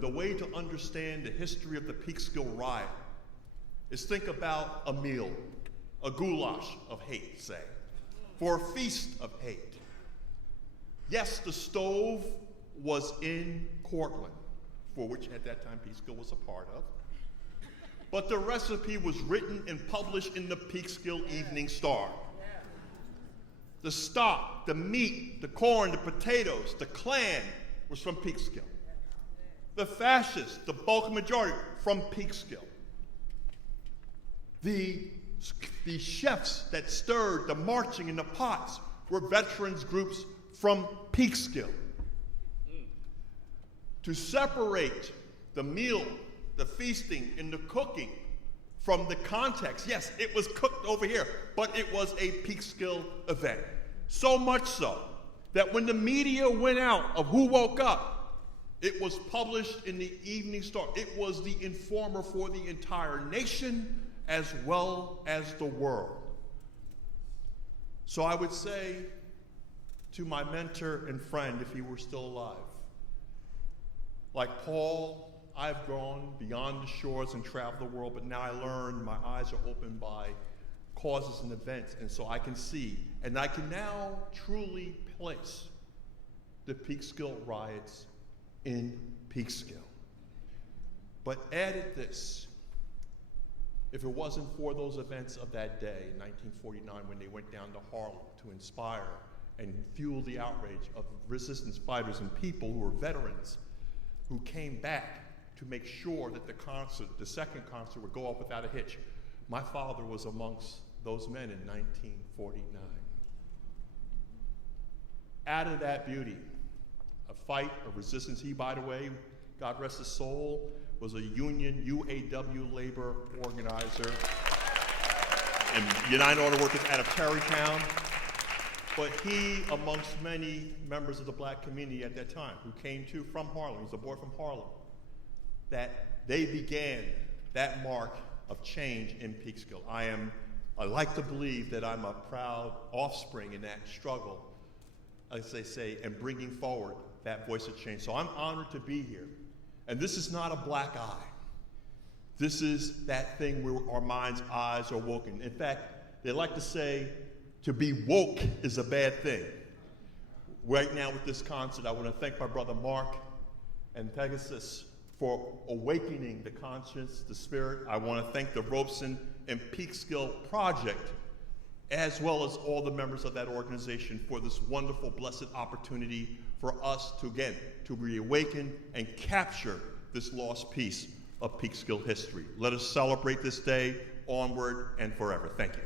The way to understand the history of the Peekskill Riot is think about a meal, a goulash of hate, say, for a feast of hate. Yes, the stove was in Cortland, for which at that time Peekskill was a part of, but the recipe was written and published in the Peekskill Evening Star. The stock, the meat, the corn, the potatoes, the clan was from Peekskill. The fascists, the bulk majority, from Peekskill. The chefs that stirred the marching in the pots were veterans groups from Peekskill. To separate the meal, the feasting, and the cooking from the context, yes, it was cooked over here, but it was a Peekskill event. So much so that when the media went out of Who Woke Up, it was published in the Evening Star. It was the informer for the entire nation as well as the world. So I would say to my mentor and friend, if he were still alive, like Paul, I've gone beyond the shores and traveled the world, but now I learn my eyes are opened by causes and events, and so I can see, and I can now truly place the Peekskill Riots in Peekskill. But added this, if it wasn't for those events of that day in 1949 when they went down to Harlem to inspire and fuel the outrage of resistance fighters and people who were veterans who came back to make sure that the second concert would go off without a hitch, my father was amongst those men in 1949. Out of that beauty, a fight, a resistance. He, by the way, God rest his soul, was a union UAW labor organizer and United Auto Workers out of Terrytown. But he, amongst many members of the black community at that time who came from Harlem, he was a boy from Harlem, that they began that mark of change in Peekskill. I like to believe that I'm a proud offspring in that struggle, as they say, and bringing forward that voice of change. So I'm honored to be here. And this is not a black eye. This is that thing where our mind's eyes are woken. In fact, they like to say to be woke is a bad thing. Right now with this concert, I want to thank my brother Mark and Pegasus for awakening the conscience, the spirit. I want to thank the Robeson and Peekskill Project, as well as all the members of that organization for this wonderful, blessed opportunity for us to, again, to reawaken and capture this lost piece of Peekskill history. Let us celebrate this day onward and forever. Thank you.